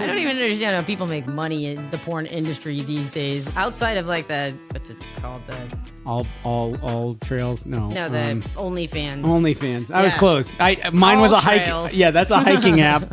I don't even understand how people make money in the porn industry these days. Outside of like the, what's it called? The all trails. No, the OnlyFans. OnlyFans. I was Yeah. close. Mine was All a hike. trails. Yeah, that's a hiking app.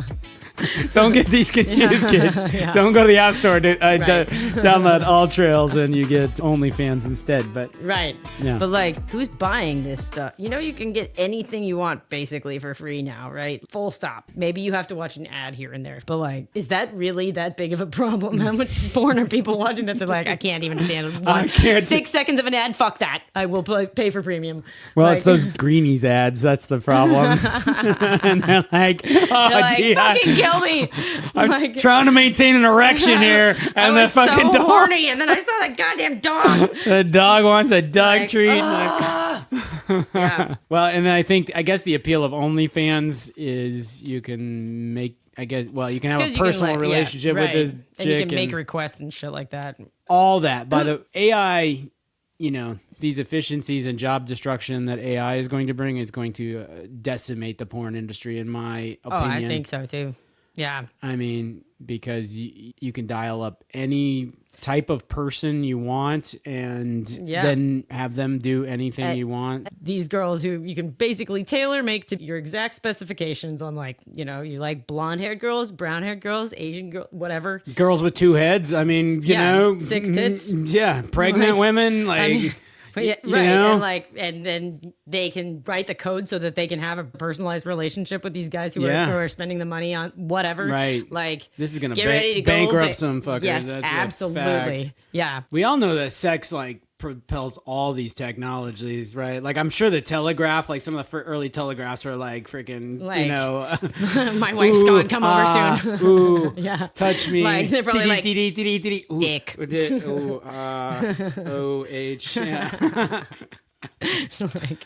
Don't get these confused, kids. Yeah. Don't go to the app store to Right. download All Trails and you get OnlyFans instead. But Right. Yeah. But like, who's buying this stuff? You know, you can get anything you want basically for free now, right? Full stop. Maybe you have to watch an ad here and there. But like, is that really that big of a problem? How much porn are people watching that they're like, I can't even stand I can't. 6 seconds of an ad? Fuck that. I will pay for premium. well, Like- it's those greenies ads. That's the problem. And they're like, oh, They're like, gee, fucking kill me. I'm Like, trying to maintain an erection here. I And was the fucking so dog. horny, and then I saw that goddamn dog. The dog wants a dog Like, treat. yeah. Well, and I guess the appeal of OnlyFans is you can make, you can have a 'Cause you can, personal like, relationship with right. this And chick you can make requests and shit like that. all that. By the AI, these efficiencies and job destruction that AI is going to bring is going to decimate the porn industry, in my opinion. Oh, I think so too. Yeah. I mean, because you can dial up any type of person you want and then have them do anything you want. These girls who you can basically tailor make to your exact specifications on, like, you like blonde haired girls, brown haired girls, Asian girls, whatever. Girls with two heads. I mean, you know, 6 tits. Yeah, pregnant women. Like, Yeah, you right. know? And then they can write the code so that they can have a personalized relationship with these guys who Yeah. are spending the money on whatever. Right. Like, this is gonna get ready to go bankrupt some fuckers. Yes, That's a absolutely. fact. Yeah. We all know that sex propels all these technologies, right? Like, I'm sure the telegraph, like some of the early telegraphs are like freaking, Like, my wife's gone. Come over soon. Ooh, Yeah. touch me. Like, they're probably like, Ooh, dick. Ooh, O-H. Yeah. like,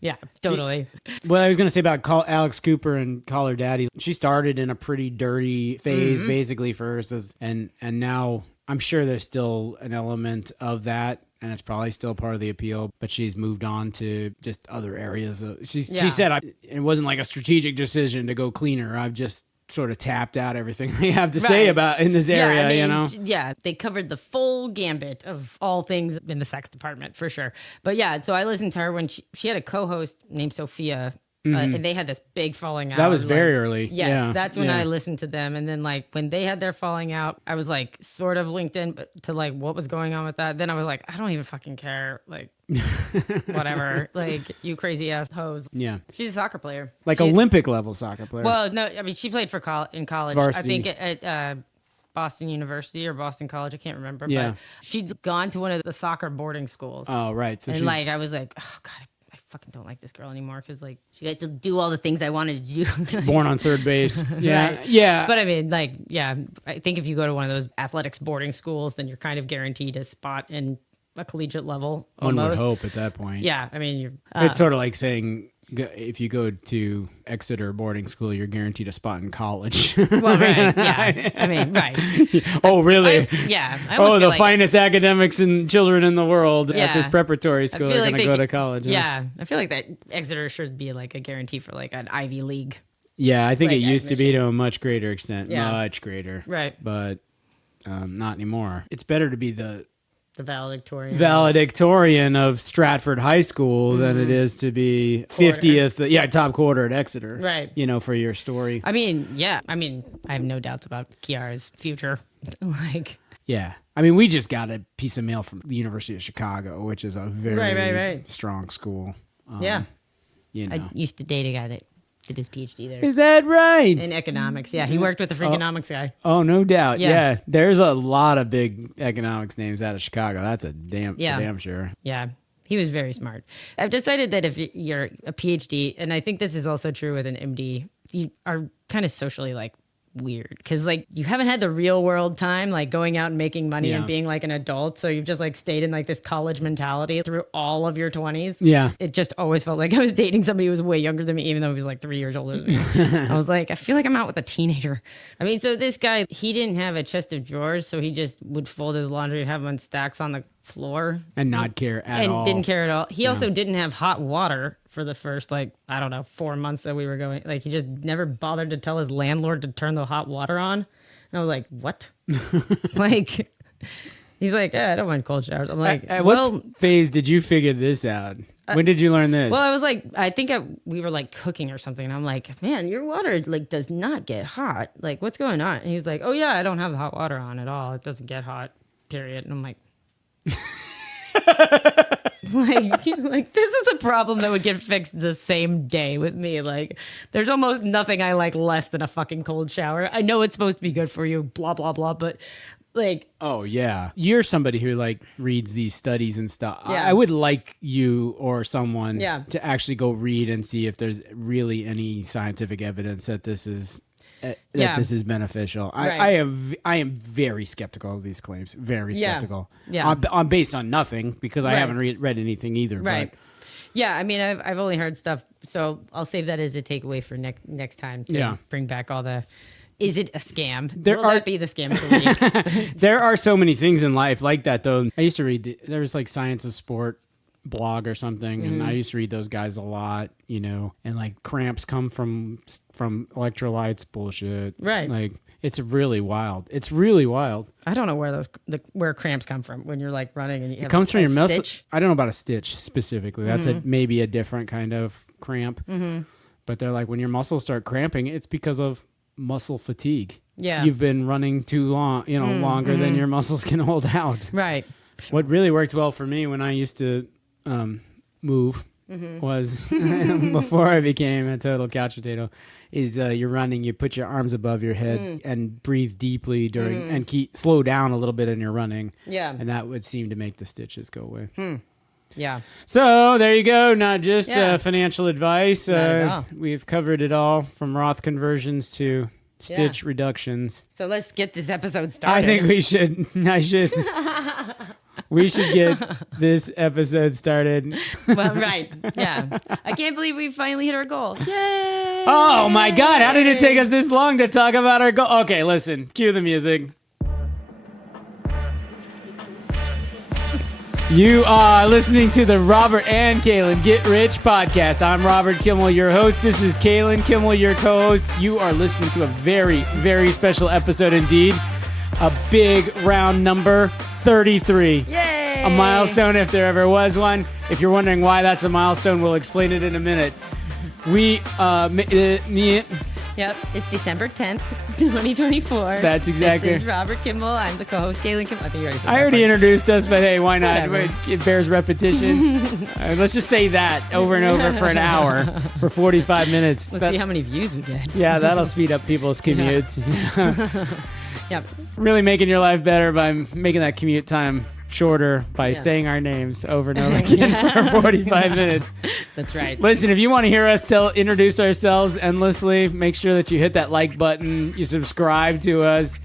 yeah, totally. Well, I was going to say about Alex Cooper and Call Her Daddy. She started in a pretty dirty phase, basically, first. And now I'm sure there's still an element of that. And it's probably still part of the appeal, but she's moved on to just other areas. She said it wasn't like a strategic decision to go cleaner. I've just sort of tapped out everything they have to say about in this area, Yeah, they covered the full gambit of all things in the sex department for sure. But yeah, so I listened to her when she had a co-host named Sophia. And they had this big falling out. That was very early. Yes, Yeah, that's when yeah. I listened to them. And then like when they had their falling out, I was like sort of linked in to like what was going on with that. Then I was like, I don't even fucking care. Like, whatever. Like, you crazy ass hoes. Yeah. She's a soccer player. Like She's- Olympic level soccer player. Well, no, I mean, she played for in college. Varsity. I think at Boston University or Boston College. I can't remember. Yeah. But she'd gone to one of the soccer boarding schools. Oh, right. So and she's, like, I was like, oh, God, I fucking don't like this girl anymore because like she got to do all the things I wanted to do. born on third base. Yeah. Right. Yeah. But I mean, like, yeah, I think if you go to one of those athletics boarding schools, then you're kind of guaranteed a spot in a collegiate level. one would Almost. hope at that point. Yeah, I mean, you're. It's sort of like saying if you go to Exeter boarding school, you're guaranteed a spot in college. Well, right. Yeah. I mean, right. Oh, really? I almost Oh, feel the like, finest academics and children in the world at Yeah. this preparatory school are feel going like to they go to c- college. huh? Yeah, I feel like that Exeter should be like a guarantee for like an Ivy League. Yeah, I think Like it used to be admission. to a much greater extent. Yeah. Much greater. Right. But not anymore. It's better to be the The valedictorian. valedictorian of Stratford High School than it is to be 50th, top quarter at Exeter. Right. You know, for your story. I mean, yeah. I mean, I have no doubts about Kiara's future. Like, Yeah. I mean, we just got a piece of mail from the University of Chicago, which is a very Right. strong school. yeah. You know. I used to date a guy that did his PhD there Is that right? in economics. Yeah, he worked with the Freakonomics guy. Oh, no doubt. Yeah. Yeah. There's a lot of big economics names out of Chicago. That's a damn sure. Yeah. He was very smart. I've decided that if you're a PhD, and I think this is also true with an MD, you are kind of socially like weird because like you haven't had the real world time like going out and making money and being like an adult, so you've just like stayed in like this college mentality through all of your 20s. Yeah. It just always felt like I was dating somebody who was way younger than me, even though he was like 3 years older than me. I was like, I feel like I'm out with a teenager. I mean, so this guy, he didn't have a chest of drawers, so he just would fold his laundry and have them in stacks on the floor And not care at all. and didn't care at all. He also didn't have hot water for the first, like, I don't know, 4 months that we were going. Like, he just never bothered to tell his landlord to turn the hot water on. And I was like, what? Like, he's like, I don't mind cold showers. I'm like, at well, what phase did you figure this out? When did you learn this? well, I was like, I think we were like cooking or something. And I'm like, man, your water like does not get hot. Like, what's going on? And he's like, oh yeah, I don't have the hot water on at all. It doesn't get hot, period. And I'm like, like this is a problem that would get fixed the same day with me. Like, there's almost nothing I like less than a fucking cold shower. I know it's supposed to be good for you, blah blah blah, but like, oh yeah, you're somebody who like reads these studies and stuff. Yeah. I would like you or someone Yeah. to actually go read and see if there's really any scientific evidence that this is this is beneficial. Right. I am very skeptical of these claims. Very Yeah. skeptical. Yeah. I'm based on nothing because I Right. haven't read anything either. right. But Yeah, I mean, I've only heard stuff, so I'll save that as a takeaway for next time to Yeah. bring back all the. Is it a scam? There Will are- that be the scam of the week? there are so many things in life like that, though. I used to read, there was like Science of Sport blog or something, and I used to read those guys a lot, you know, and like cramps come from electrolytes, bullshit. Right. Like, it's really wild. It's really wild. I don't know where where cramps come from when you're like running and you have It comes from a your muscle. stitch. I don't know about a stitch specifically. That's maybe a different kind of cramp. But they're like, when your muscles start cramping, it's because of muscle fatigue. Yeah. You've been running too long, you know, longer than your muscles can hold out. Right. What really worked well for me when I used to move was before I became a total couch potato. Is you're running, you put your arms above your head and breathe deeply during and slow down a little bit in your running. Yeah. And that would seem to make the stitches go away. Yeah. So there you go. Not just Yeah. financial advice. Not at all. We've covered it all from Roth conversions to stitch reductions. So let's get this episode started. I think we should. We should get this episode started. Well, right. Yeah. I can't believe we finally hit our goal. Yay! Oh my God! How did it take us this long to talk about our goal? Okay, listen. Cue the music. You are listening to the Robert and Kaelin Get Rich podcast. I'm Robert Kimmel, your host. This is Kaelin Kimmel, your co-host. You are listening to a very, very special episode indeed. A big round number 33. Yay! A milestone if there ever was one. If you're wondering why that's a milestone, we'll explain it in a minute. Yep. It's December 10th, 2024. That's exactly- This is Robert Kimmel. I'm the co-host, Kaelin Kimmel. I think you already said I that already part. introduced us, but hey, why not? Whatever. It bears repetition. Let's just say that over and over for an hour, for 45 minutes. Let's see how many views we get. Yeah, that'll speed up people's commutes. Yep. Really making your life better by making that commute time shorter by saying our names over and over again for 45 minutes. That's right. Listen, if you want to hear us introduce ourselves endlessly, make sure that you hit that like button, you subscribe to us,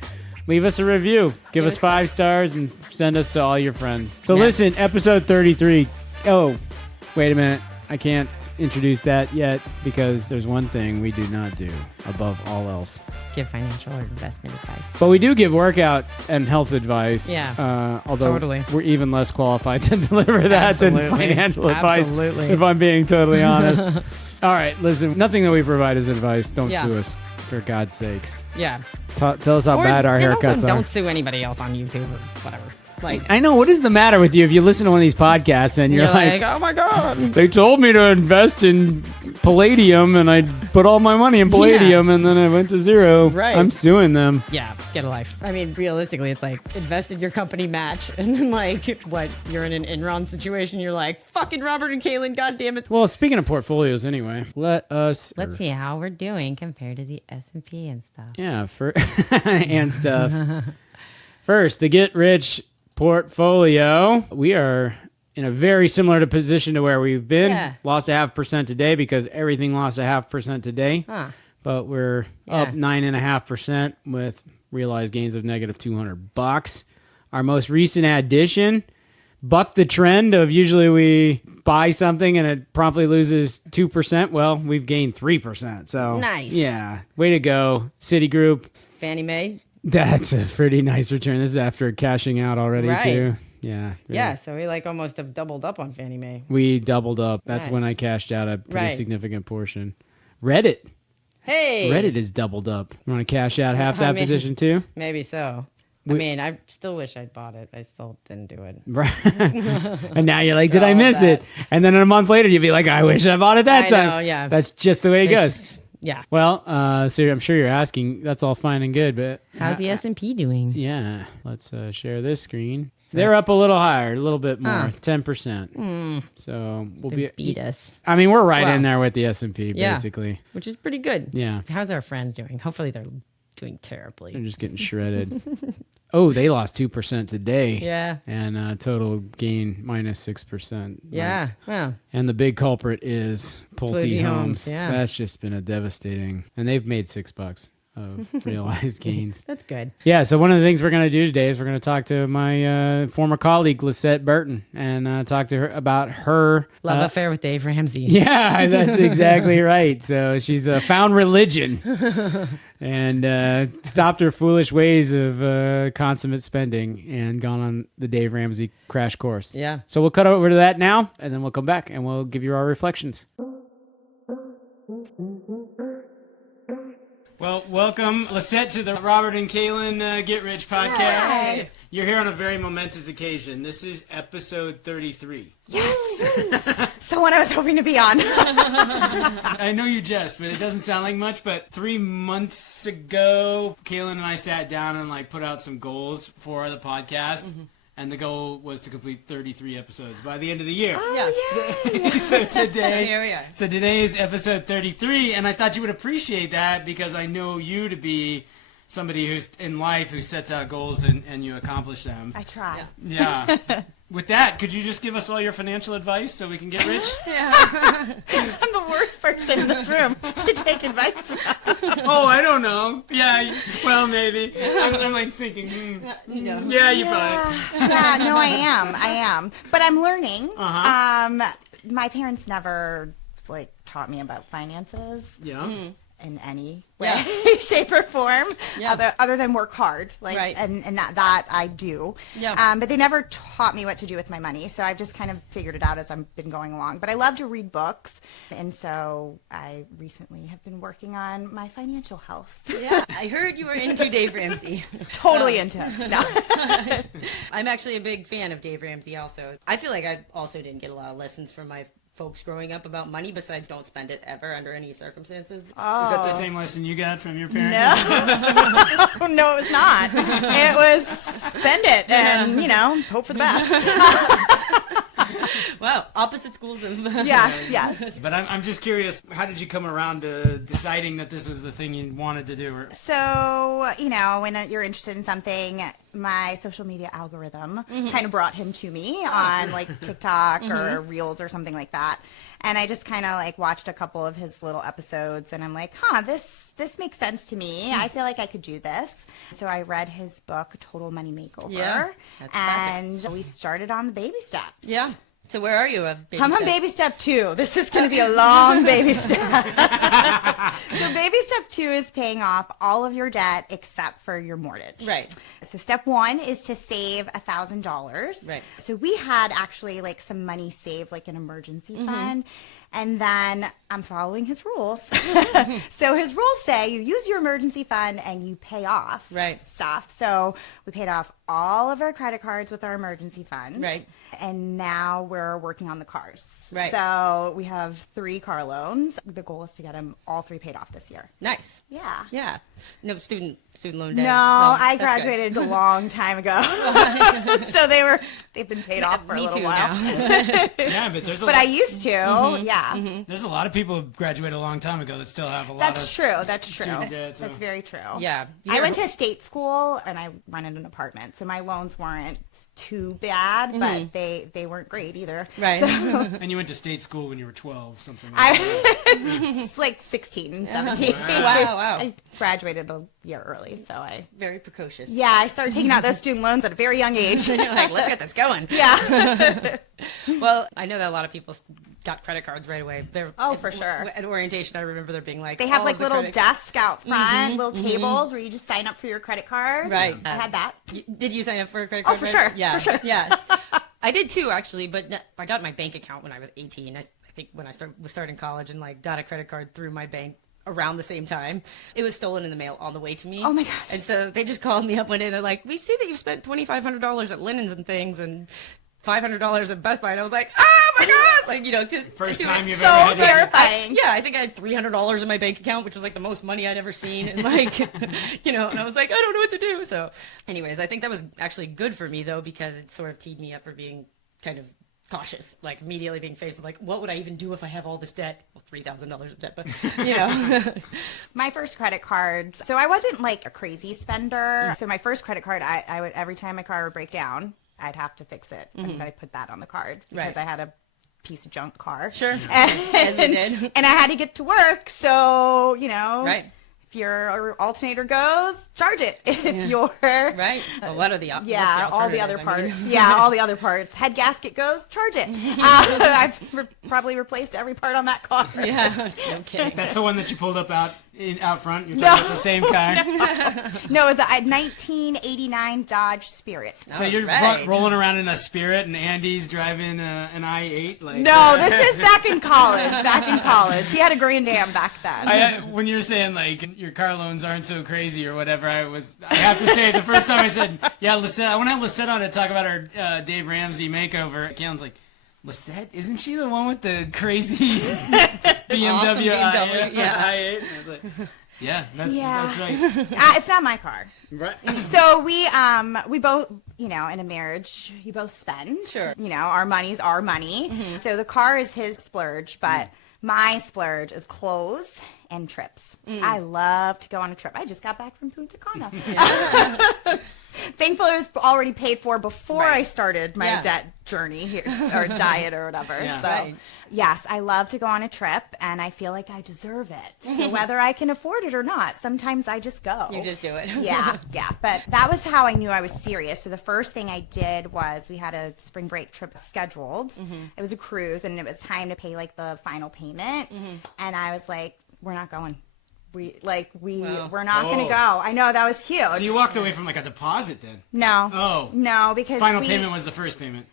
leave us a review, give us 5 stars, and send us to all your friends. So listen, episode 33. Oh, wait a minute. I can't introduce that yet because there's one thing we do not do above all else. Give financial or investment advice. But we do give workout and health advice. Yeah. Although Totally. we're even less qualified to deliver that than Absolutely. financial advice. Absolutely. If I'm being totally honest. All right, listen. Nothing that we provide is advice. Don't Yeah. sue us, for God's sakes. Yeah. Tell us how bad our and haircuts also are. don't sue anybody else on YouTube or whatever. Like, I know. What is the matter with you if you listen to one of these podcasts and you're like, oh my God. they told me to invest in palladium and I put all my money in palladium and then I went to zero. Right. I'm suing them. Yeah, get a life. I mean, realistically, it's like invest in your company match, and then like what? You're in an Enron situation. You're like fucking Robert and Kaelin. God damn it. Well, speaking of portfolios, anyway, let's see how we're doing compared to the S&P and stuff. Yeah, and stuff. First, the Get Rich portfolio. We are in a very similar position to where we've been. Yeah. Lost 0.5% today because everything lost 0.5% today. Huh. But we're up 9.5% with realized gains of negative $200. Our most recent addition bucked the trend of usually we buy something and it promptly loses 2%. Well, we've gained 3%. So Nice. Yeah. Way to go, Citigroup. Fannie Mae. That's a pretty nice return. This is after cashing out already, Right. too. Yeah. Yeah, so we like almost have doubled up on Fannie Mae. We doubled up. That's Nice. when I cashed out a pretty Right. significant portion. Reddit Hey, Reddit is doubled up. You want to cash out half that position too? Maybe so. I still wish I'd bought it. I still didn't do it. Right. And now you're like, did I miss it? And then a month later, you'd be like, I wish I bought it that time. Know, yeah. That's just the way it goes. Yeah. Well, so I'm sure you're asking. That's all fine and good, but how's the S&P doing? Yeah. Let's share this screen. They're up a little higher, a little bit more, 10%. So we'll beat us. I mean, we're right in there with the S&P, basically. Which is pretty good. Yeah. How's our friends doing? Hopefully they're doing terribly. They're just getting shredded. Oh, they lost 2% today. Yeah. And total gain minus 6%. Yeah. Well. And the big culprit is Pulte Homes. Yeah. That's just been a devastating. And they've made $6 of realized gains. That's good. Yeah. So one of the things we're going to do today is we're going to talk to my former colleague, Lissette Burton, and talk to her about her love affair with Dave Ramsey. Yeah, that's exactly right. So she's found religion and stopped her foolish ways of consummate spending and gone on the Dave Ramsey crash course. Yeah. So we'll cut over to that now, and then we'll come back and we'll give you our reflections. Well, welcome, Lissette, to the Robert and Kaelin Get Rich podcast. Yay. You're here on a very momentous occasion. This is episode 33. Yes! So what I was hoping to be on. I know you jest, but it doesn't sound like much. But 3 months ago, Kaelin and I sat down and put out some goals for the podcast. Mm-hmm. And the goal was to complete 33 episodes by the end of the year. Oh, yes. So today, here we are. So today is episode 33, and I thought you would appreciate that because I know you to be somebody who's in life who sets out goals and you accomplish them. I try. Yeah. With that, could you just give us all your financial advice so we can get rich? Yeah. I'm the worst person in this room to take advice from. Oh, I don't know. Yeah, well, maybe. I'm thinking, you know. Yeah, you probably. Yeah, no, I am. But I'm learning. Uh-huh. My parents never, taught me about finances. Yeah. Mm-hmm. In any way, shape, or form, other than work hard, and that I do. Yeah. But they never taught me what to do with my money, so I've just kind of figured it out as I've been going along. But I love to read books, and so I recently have been working on my financial health. Yeah, I heard you were into Dave Ramsey. Totally into it. No. I'm actually a big fan of Dave Ramsey also. I feel like I also didn't get a lot of lessons from my folks growing up about money besides don't spend it ever under any circumstances. Oh. Is that the same lesson you got from your parents? No. No, it was not. It was spend it and, hope for the best. Wow, opposite schools of... Yes. But I'm just curious, how did you come around to deciding that this was the thing you wanted to do? So, when you're interested in something, my social media algorithm kind of brought him to me on TikTok or Reels or something like that. And I just kind of watched a couple of his little episodes and I'm like, this makes sense to me. I feel like I could do this. So I read his book, Total Money Makeover. Yeah, that's and we started on the baby steps. Yeah. So where are you? I'm on baby step 2. This is going to be a long baby step. So baby step 2 is paying off all of your debt except for your mortgage. Right. So step 1 is to save $1,000. Right. So we had actually some money saved, an emergency fund. And then I'm following his rules. So his rules say you use your emergency fund and you pay off stuff. So we paid off all of our credit cards with our emergency fund. Right. And now we're working on the cars. Right. So we have 3 car loans. The goal is to get them all 3 paid off this year. Nice. Yeah. Yeah. No student loan debt. No, I graduated a long time ago. So they've been paid off for a little while. Yeah, but there's but I used to. Yeah. There's a lot of people who graduated a long time ago that still have a lot That's true. That's true. student debt, so. That's very true. Yeah. I went to state school and I rented an apartment. So my loans weren't too bad, but they weren't great either. Right. So, And you went to state school when you were 12, something like that. 16, 17. Wow. I graduated a year early, so I... Very precocious. Yeah, I started taking out those student loans at a very young age. You're like, let's get this going. Yeah. Well, I know that a lot of people got credit cards right away. For sure. At orientation, I remember there being they have little desks out front, little tables where you just sign up for your credit card. Right. I had that. Did you sign up for a credit card? Oh, for sure. Yeah. For sure. Yeah. I did too, actually, but I got my bank account when I was 18. I think when I was starting college and got a credit card through my bank around the same time. It was stolen in the mail on the way to me. Oh my gosh. And so they just called me up one day and they're like, we see that you've spent $2,500 at Linens and things and $500 at Best Buy. And I was like, oh my God! Like, you know, First time you've So ever had terrifying. I think I had $300 in my bank account, which was like the most money I'd ever seen. And like, you know, and I was like, I don't know what to do. So anyways, I think that was actually good for me though, because it sort of teed me up for being kind of cautious, like immediately being faced with like, what would I even do if I have all this debt? Well, $3,000 of debt, but you know. My first credit cards. So I wasn't like a crazy spender. So my first credit card, I would, every time my car would break down, I'd have to fix it. And I'd put that on the card because I had a piece of junk car. Sure. As we did. And I had to get to work. So, you know. Right. If your alternator goes, charge it. If your Right. Well, what are the options? yeah, all the other parts. Yeah, all the other parts. Head gasket goes, charge it. I've probably replaced every part on that car. Yeah. No kidding. That's the one that you pulled up out front. You're talking about the same car. No, it was a 1989 Dodge Spirit. So you're right. rolling around in a Spirit, and Andy's driving an I-8. Like No, this is back in college. Back in college, he had a Grand Am back then. when you're saying like your car loans aren't so crazy or whatever, I have to say the first time I said, yeah, Lissette, I want to have Lissette on to talk about our Dave Ramsey makeover. Kaelin's like, Lissette, isn't she the one with the crazy BMW, Awesome BMW, yeah. I-8? And I was like, yeah, that's right. It's not my car. Right. So we both, you know, in a marriage, you both spend. Sure. You know, our money's our money. So the car is his splurge, but my splurge is clothes and trips. I love to go on a trip. I just got back from Punta Cana. Thankfully, it was already paid for before I started my debt journey here, or diet or whatever. Yeah. So, yes, I love to go on a trip, and I feel like I deserve it. So whether I can afford it or not, sometimes I just go. You just do it. Yeah. But that was how I knew I was serious. So the first thing I did was we had a spring break trip scheduled. It was a cruise, and it was time to pay like the final payment. And I was like, we're not going. We're not going to go. I know, that was huge. So you walked away from like a deposit then? No. Oh. No, because Final payment was the first payment.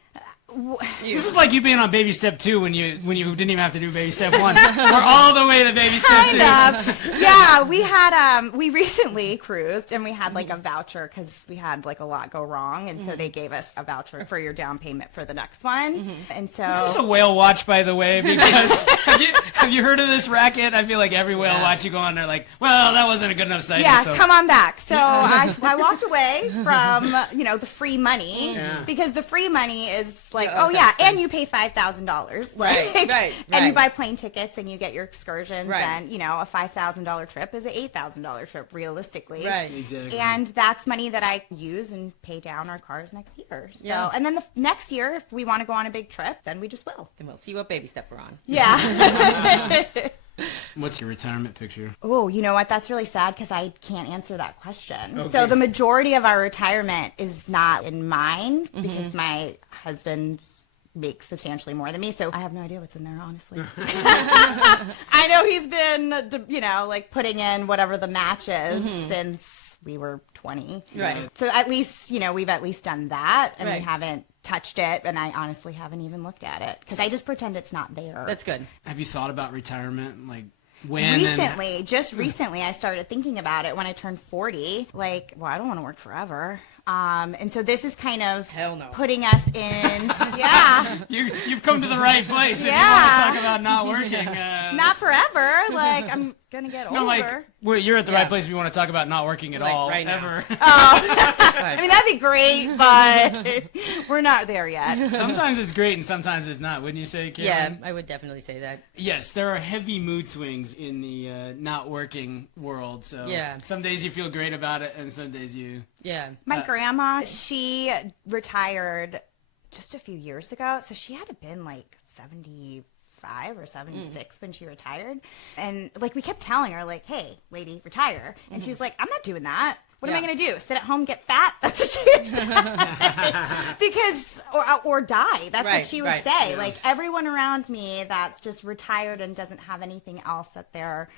This is like you being on baby step 2 when you didn't even have to do baby step 1. We're all the way to baby step 2. Kind of. Yeah, we had we recently cruised and we had like a voucher because we had like a lot go wrong, and so they gave us a voucher for your down payment for the next one. And so Is this a whale watch, by the way? Because have you heard of this racket? I feel like every whale watch you go on, they're like, well, that wasn't a good enough sighting. yeah, so. come on back. So I walked away from the free money because the free money is like, and you pay $5,000, Right. and you buy plane tickets and you get your excursions, Right. and a $5,000 trip is an $8,000 trip realistically, Right. Exactly. And that's money that I use and pay down our cars next year. So, and then the next year, if we want to go on a big trip, then we just will. And we'll see what baby step we're on. Yeah. What's your retirement picture? Oh, you know what? That's really sad because I can't answer that question. Okay. So the majority of our retirement is not in mine because my husband makes substantially more than me. So I have no idea what's in there, honestly. I know he's been, like putting in whatever the match is since we were 20. Right. So at least, we've at least done that, and Right. we haven't touched it, and I honestly haven't even looked at it because I just pretend it's not there. That's good. Have you thought about retirement? Like when? Recently, I started thinking about it when I turned 40. Like, well, I don't want to work forever. And so this is kind of Hell no. putting us in, You've come to the right place if you want Yeah. to talk about not working. not forever. Like, I'm going to get older. No, like, well, you're at the right place if you want to talk about not working at Like all, right now. ever. I mean, that'd be great, but we're not there yet. Sometimes it's great and sometimes it's not, wouldn't you say, Kaelin? Yeah, I would definitely say that. Yes, there are heavy mood swings in the not working world. So Yeah. some days you feel great about it and some days you... Yeah. My grandma, she retired just a few years ago, so she had to been like 75 or 76 when she retired. And like we kept telling her, like, hey, lady, retire. And she was like, I'm not doing that. What am I going to do? Sit at home, get fat? That's what she would say. Because, or die. That's what she would say. Yeah. Like everyone around me that's just retired and doesn't have anything else that they're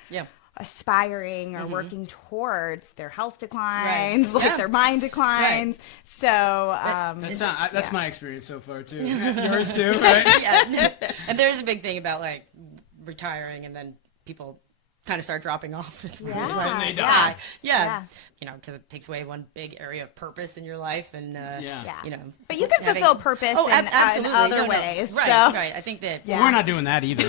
aspiring or working towards, their health declines, their mind declines. So that's my experience so far too. Yours too, right? Yeah. And there's a big thing about like retiring and then people kind of start dropping off. Yeah. When they Yeah. die. Yeah. You know, because it takes away one big area of purpose in your life, and you know. But you can fulfill purpose in absolutely. other No. ways. Right, so. right. I think that. Well, we're not doing that either.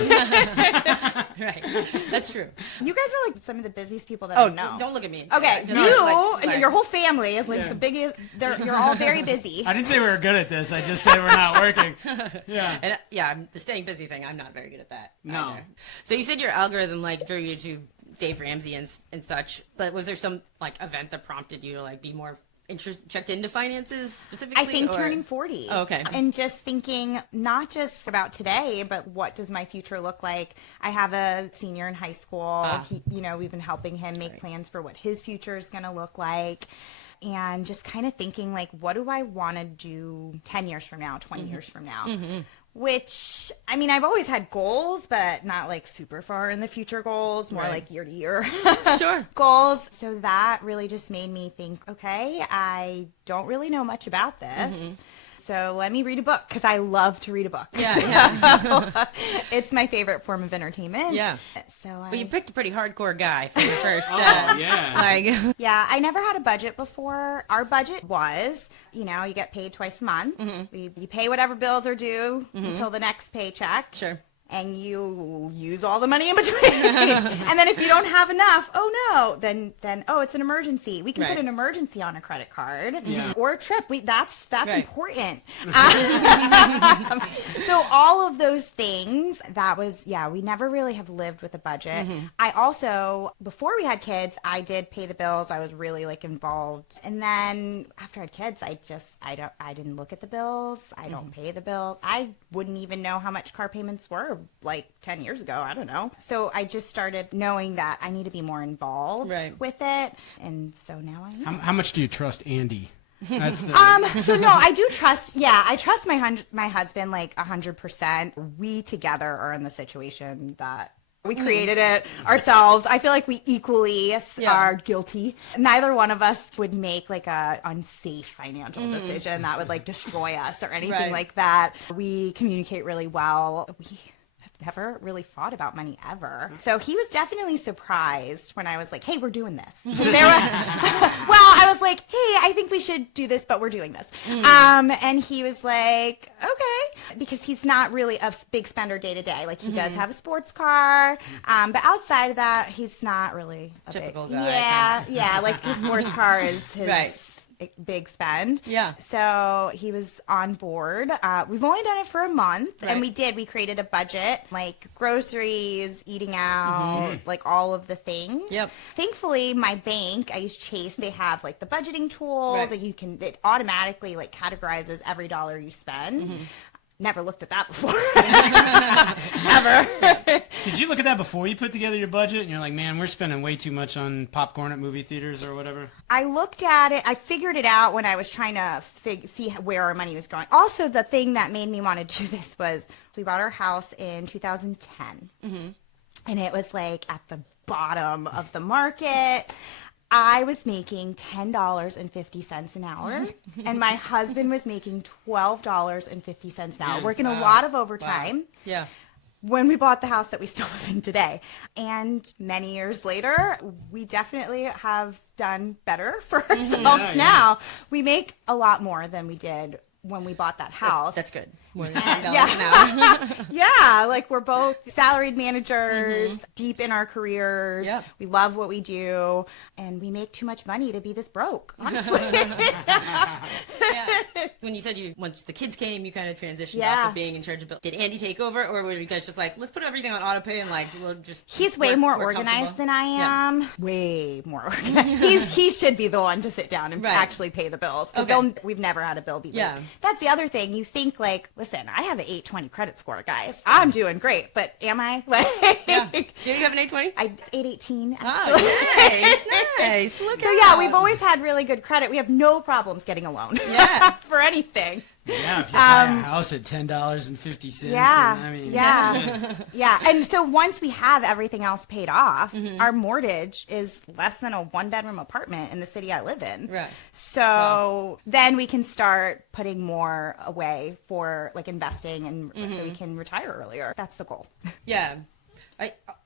Right. That's true. You guys are like some of the busiest people that I know. Don't look at me. And say Okay, that, 'cause it's like, your whole family is like the biggest. You're all very busy. I didn't say we were good at this. I just said we're not working. Yeah. And the staying busy thing, I'm not very good at that. No. Either. So you said your algorithm like drew you to Dave Ramsey and such, but was there some like event that prompted you to like be more checked into finances specifically? I think turning 40. Oh, okay. And just thinking not just about today, but what does my future look like? I have a senior in high school. We've been helping him make plans for what his future is going to look like. And just kind of thinking like, what do I want to do 10 years from now, 20 years from now? Which, I mean, I've always had goals, but not like super far in the future goals, more like year to year goals. So that really just made me think, okay, I don't really know much about this. So let me read a book because I love to read a book. Yeah. It's my favorite form of entertainment. Yeah. But you picked a pretty hardcore guy for your first. yeah. Yeah, I never had a budget before. Our budget was, you get paid twice a month. You pay whatever bills are due until the next paycheck. Sure. And you use all the money in between. And then if you don't have enough, then it's an emergency. We can put an emergency on a credit card or a trip. That's important. So all of those things, we never really have lived with a budget. I also, before we had kids, I did pay the bills. I was really like involved. And then after I had kids, I didn't look at the bills. I don't pay the bills. I wouldn't even know how much car payments were like 10 years ago. I don't know. So I just started knowing that I need to be more involved with it. And so now I am. How much do you trust Andy? That's the... So no, I do trust. Yeah, I trust my husband like 100%. We together are in the situation that we created it ourselves. I feel like we equally are guilty. Neither one of us would make like a unsafe financial decision that would like destroy us or anything like that. We communicate really well. We have never really thought about money ever. So he was definitely surprised when I was like, hey, we're doing this. I was like, hey, I think we should do this, but we're doing this. And he was like, okay, because he's not really a big spender day to day. Like he does have a sports car, but outside of that, he's not really a typical big, guy. Yeah, like his sports car is his big spend. Yeah. So he was on board. We've only done it for a month, and we created a budget, like groceries, eating out, like all of the things. Yep. Thankfully, my bank, I use Chase, they have like the budgeting tools that it automatically like categorizes every dollar you spend. Never looked at that before. Ever. Did you look at that before you put together your budget? And you're like, man, we're spending way too much on popcorn at movie theaters or whatever? I looked at it. I figured it out when I was trying to see where our money was going. Also, the thing that made me want to do this was we bought our house in 2010. And it was like at the bottom of the market. I was making $10.50 an hour, and my husband was making $12.50 an hour, working a lot of overtime. Wow. Yeah. When we bought the house that we still live in today. And many years later, we definitely have done better for ourselves now. We make a lot more than we did when we bought that house. That's good. More than $10 an hour. Yeah, like we're both salaried managers, deep in our careers. Yep. We love what we do, and we make too much money to be this broke, honestly. When you said once the kids came, you kind of transitioned off of being in charge of bills. Did Andy take over, or were you guys just like, let's put everything on auto pay and like we'll just? He's way more organized than I am. Yeah. Way more organized. He should be the one to sit down and actually pay the bills. Because we've never had a bill be late. Yeah. That's the other thing. You think like, listen, I have an 820 credit score, guys. I'm doing great, but am I? Like, do you have an 820? 818. Oh, nice. Look we've always had really good credit. We have no problems getting a loan. For anything. Yeah, if you buy a house at $10.50. And so once we have everything else paid off, our mortgage is less than a 1-bedroom apartment in the city I live in. Right. So then we can start putting more away for like investing and so we can retire earlier. That's the goal. Yeah.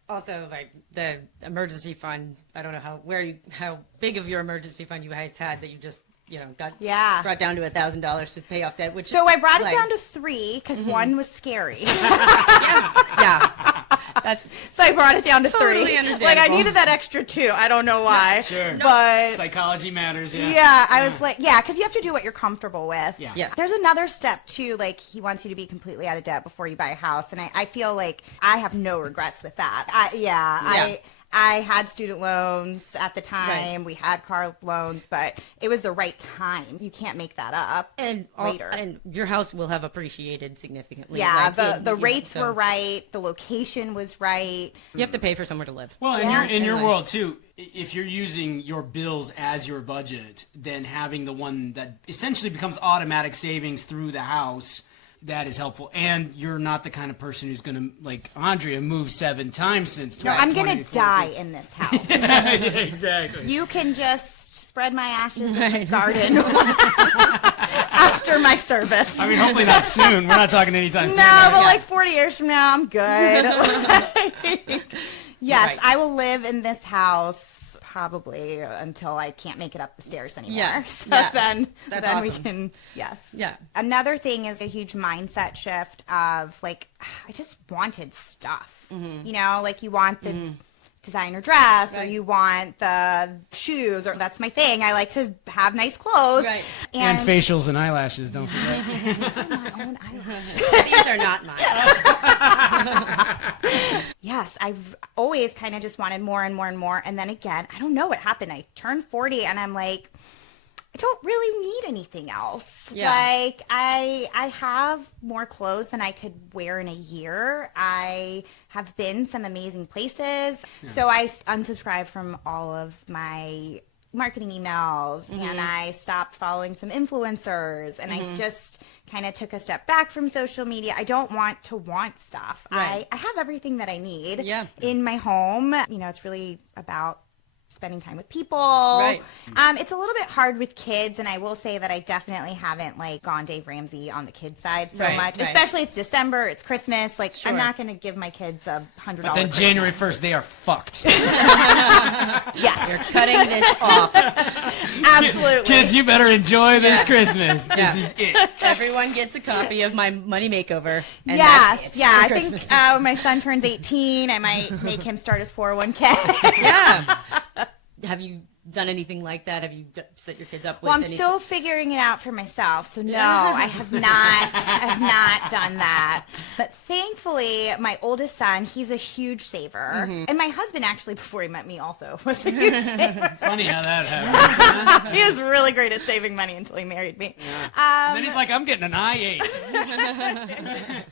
Also, like the emergency fund, I don't know how big of your emergency fund you guys had that you just, got brought down to $1,000 to pay off debt. Which So I brought it down to 3 because one was scary. yeah. So I brought it down to Totally 3. understandable. Like I needed that extra 2. I don't know why. Sure. But Psychology matters, yeah. yeah, I was like, because you have to do what you're comfortable with. Yeah. Yes. There's another step too, like he wants you to be completely out of debt before you buy a house, and I feel like I have no regrets with that. I had student loans at the time. Right. We had car loans, but it was the right time. You can't make that up later. And your house will have appreciated significantly. Yeah, like, the rates were right. The location was right. You have to pay for somewhere to live. Well, in your world too, if you're using your bills as your budget, then having the one that essentially becomes automatic savings through the house, that is helpful. And you're not the kind of person who's going to, like Andrea, move 7 times since No, I'm going to die in this house. Yeah, exactly. You can just spread my ashes in the garden after my service. I mean, hopefully not soon. We're not talking anytime soon. No, but like 40 years from now, I'm good. Yes, Right. I will live in this house probably until I can't make it up the stairs anymore. Yeah. So Yeah. then we awesome. can, yes. Yeah. Another thing is a huge mindset shift of like, I just wanted stuff. Like you want the designer dress or Right. you want the shoes, or that's my thing. I like to have nice clothes. Right. And facials and eyelashes, don't forget. my own eyelashes. These are not mine. Yes, I've always kind of just wanted more and more and more. And then again, I don't know what happened. I turned 40 and I'm like, I don't really need anything else. Yeah. Like I have more clothes than I could wear in a year. I have been some amazing places. So I unsubscribed from all of my marketing emails and I stopped following some influencers and I just kind of took a step back from social media. I don't want to want stuff. Right. I have everything that I need in my home. It's really about spending time with people. Right. It's a little bit hard with kids, and I will say that I definitely haven't gone Dave Ramsey on the kids side so much. Right. Especially it's December, it's Christmas. Like Sure. I'm not going to give my kids $100. But then January 1st, they are fucked. Yes, You're cutting this off. absolutely. Kids, you better enjoy this Christmas. Yeah. This is it. Everyone gets a copy of my money makeover. And Yes, that's it yeah. for I think Christmas. when my son turns 18, I might make him start his 401k. Yeah. Have you done anything like that? Have you set your kids up with Well, I'm any- still figuring it out for myself. So no, I have not done that. But thankfully, my oldest son, he's a huge saver. And my husband actually, before he met me, also was a huge saver. Funny how that happens. He was really great at saving money until he married me. And then he's like, I'm getting an I-8.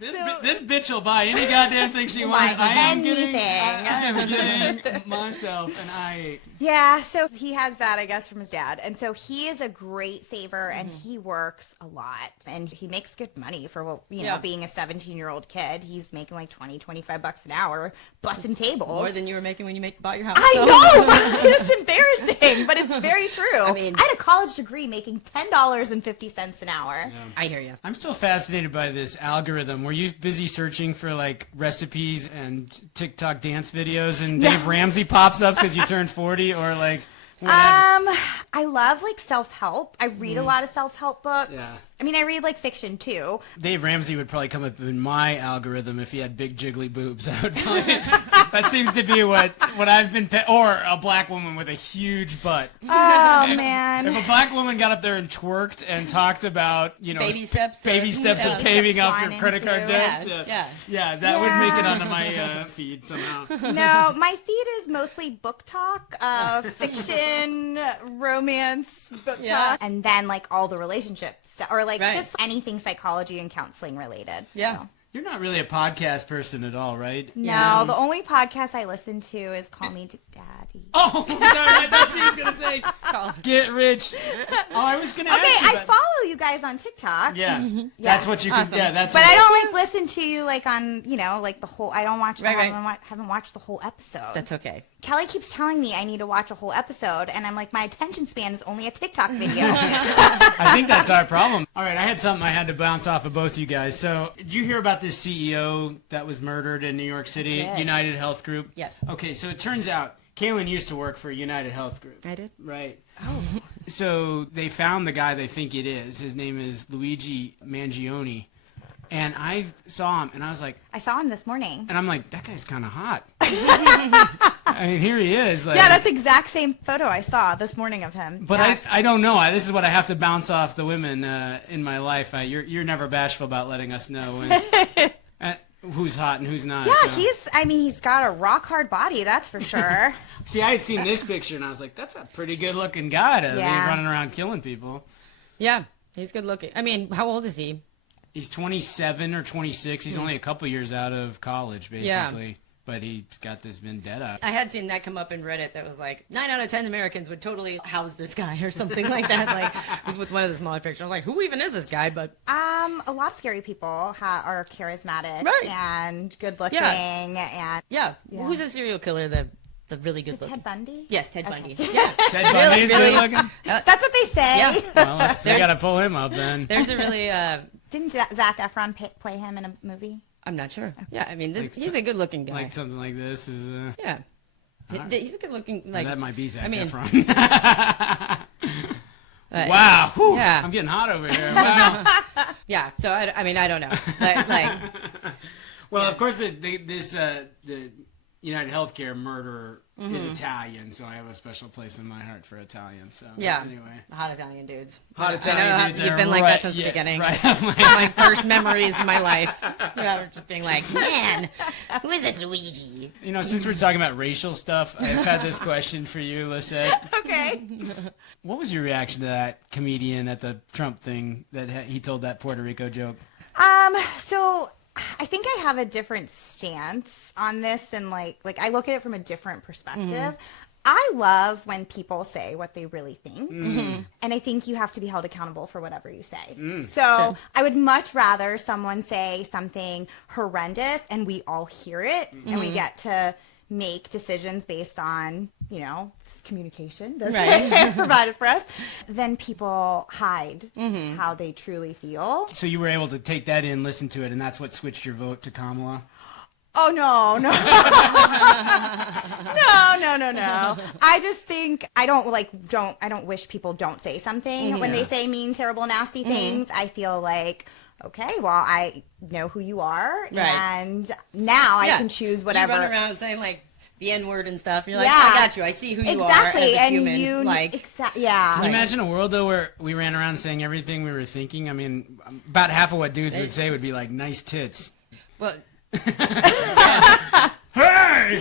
This bitch will buy any goddamn thing she wants. I am getting myself an I-8. Yeah, so he has that, I guess, from his dad. And so he is a great saver, and he works a lot. And he makes good money for, being a 17-year-old kid. He's making like $20-25 an hour, busting tables. more than you were making when you bought your house. I so. know! It's embarrassing, but it's very true. I mean- I had a college degree making $10.50 an hour. I hear you. I'm still fascinated by this algorithm. Were you busy searching for like recipes and TikTok dance videos and Dave Ramsey pops up because you turned 40 or like whatever? I love like self-help. I read a lot of self-help books. Yeah. I mean, I read like fiction too. Dave Ramsey would probably come up in my algorithm if he had big jiggly boobs. I would probably, that seems to be what I've been or a black woman with a huge butt. Oh man. If a black woman got up there and twerked and talked about, Baby steps of paving off your Steps credit card one debts, and yeah, that would make it onto my feed somehow. No, my feed is mostly book talk, fiction, romance, book talk, and then like all the relationship stuff, or like just anything psychology and counseling related. Yeah. So. You're not really a podcast person at all, right? No, the only podcast I listen to is Call Me Daddy. Oh, sorry, I thought she was gonna say Get Rich. Oh, I was gonna ask Okay, you I about- follow you guys on TikTok. Yeah, that's what you can. Awesome. Yeah, that's. But I don't like listen to you like on like the whole. I don't watch. Right, I haven't watched the whole episode. That's okay. Kelly keeps telling me I need to watch a whole episode, and I'm like, my attention span is only a TikTok video. I think that's our problem. All right, I had something I had to bounce off of both you guys. So, did you hear about this CEO that was murdered in New York City, I did. United Health Group? Yes. Okay, so it turns out Kaelin used to work for United Health Group. I did. Right. Oh. So they found the guy they think it is. His name is Luigi Mangione. And I saw him, and I was like... I saw him this morning. And I'm like, that guy's kind of hot. I mean, here he is. Like, Yeah, that's the exact same photo I saw this morning of him. But Yes. I don't know. This is what I have to bounce off the women in my life. You're never bashful about letting us know who's hot and who's not. Yeah, so. he's got a rock hard body, that's for sure. See, I had seen this picture, and I was like, that's a pretty good looking guy to be Yeah. running around killing people. Yeah, he's good looking. I mean, how old is he? He's 27 or 26. He's only a couple years out of college, basically. Yeah. But he's got this vendetta. I had seen that come up in Reddit that was like 9 out of 10 Americans would totally house this guy or something like that. Like it was with one of the smaller pictures. I was like, who even is this guy? But A lot of scary people are charismatic Right. and good looking. yeah. And yeah, Yeah. who's a serial killer? The really good looking. Ted Bundy? Yes, Ted Okay. Bundy. Yeah, Ted Bundy's Really? good looking? That's what they say. Yeah. Well, we got to pull him up then. there's a really. Didn't Zac Efron play him in a movie? I'm not sure. Yeah, I mean, Like he's a good looking guy. Like something like this is... Yeah, he's a good looking. Like that might be Zac I mean, Efron. Wow. Whew. Yeah. I'm getting hot over here. Wow. Yeah. So I mean, I don't know. Like Well, of course, the United Healthcare murderer is Italian, so I have a special place in my heart for Italian. So yeah. anyway, Hot Italian dudes. hot I Italian know dudes. you've are been like right, that since the yeah, beginning. Right. My first memories of my life. Yeah, just being like, man, who is this Luigi? You know, since we're talking about racial stuff, I've had this question for you, Lissette. Okay. What was your reaction to that comedian at the Trump thing that he told that Puerto Rico joke? So I think I have a different stance on this than like I look at it from a different perspective. I love when people say what they really think. And I think you have to be held accountable for whatever you say. So Sure. I would much rather someone say something horrendous and we all hear it and we get to make decisions based on, this communication that's Right. provided for us, than people hide how they truly feel. So you were able to take that in, listen to it, and that's what switched your vote to Kamala? Oh, no. No, no. I just think I don't wish people don't say something. When they say mean, terrible, nasty things, I feel like, okay, well, I know who you are, Right. and now I can choose whatever. You run around saying like the N-word and stuff. And you're like, Yeah. I got you. I see who you Exactly, are as a and human. you like, yeah. Can you imagine a world, though, where we ran around saying everything we were thinking? I mean, about half of what dudes would say would be like, nice tits. well, Hey!